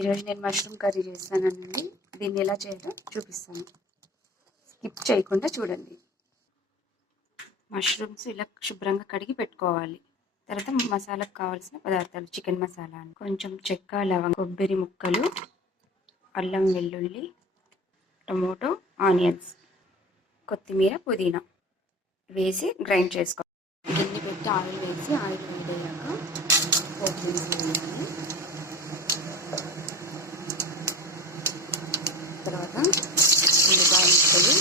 ఈరోజు నేను mushroom curry చేస్తానండి. దీన్ని ఎలా చేయాలో చూపిస్తాను. స్కిప్ చేయకుండా చూడండి. మష్రూమ్స్ ఇలా శుభ్రంగా కడిగి పెట్టుకోవాలి. తర్వాత మసాలాకు కావాల్సిన పదార్థాలు: చికెన్ మసాలా, కొంచెం చెక్క, లవంగం, కొబ్బరి ముక్కలు, అల్లం వెల్లుల్లి, టమోటో, ఆనియన్స్, కొత్తిమీర, పుదీనా వేసి గ్రైండ్ చేసుకోవాలి. గిన్నె పెట్టి ఆయిల్ వేసి ఆయిల్ వేయాక పోపు వేయాలి. తర్వాత ఉల్లిపాయ ముక్కలు,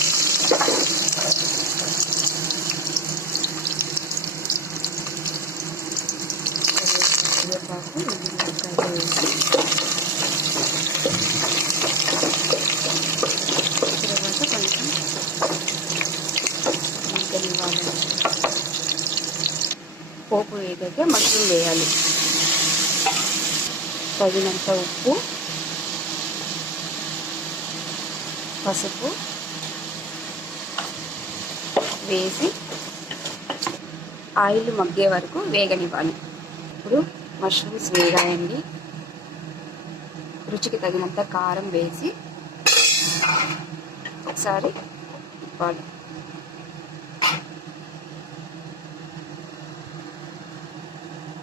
కరివేపాకు, ఉల్లిపాయలు వేసి తర్వాత కొంచెం ఇంకనివ్వాలి. పోపు వేగాక మష్రూమ్ వేయాలి. తగినంత ఉప్పు, పసుపు వేసి ఆయిల్ మగ్గే వరకు వేగనివ్వాలి. ఇప్పుడు మష్రూమ్స్ వేగాయండి. రుచికి తగినంత కారం వేసి ఒకసారి తిప్పాలి.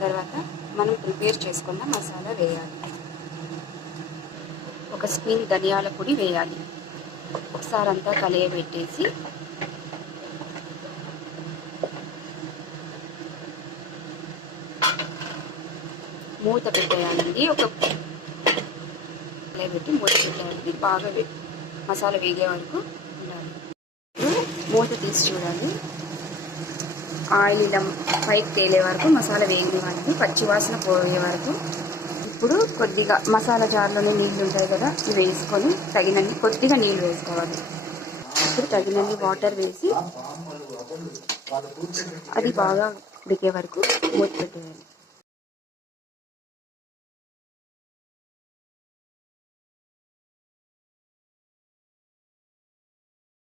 తర్వాత మనం ప్రిపేర్ చేసుకున్న మసాలా వేయాలి. ఒక స్పూన్ ధనియాల పొడి వేయాలి. ఒకసారి అంతా కలియబెట్టేసి మూత పెట్టేయాలండి. కలియబెట్టి మూత పెట్టేయాలి. బాగా మసాలా వేగే వరకు ఉండాలి. మూత తీసి చూడాలి. ఆయిల్ ఇలా పైకి తేలే వరకు మసాలా వేగే వరకు, పచ్చివాసన పోయే వరకు. ఇప్పుడు కొద్దిగా మసాలా జార్లోనే నీళ్ళు ఉంటాయి కదా, ఇవి వేసుకొని తగినన్ని కొద్దిగా నీళ్ళు వేసుకోవాలి. ఇప్పుడు తగినన్ని వాటర్ వేసి అది బాగా ఉడికే వరకు మూత పెట్టేయాలి.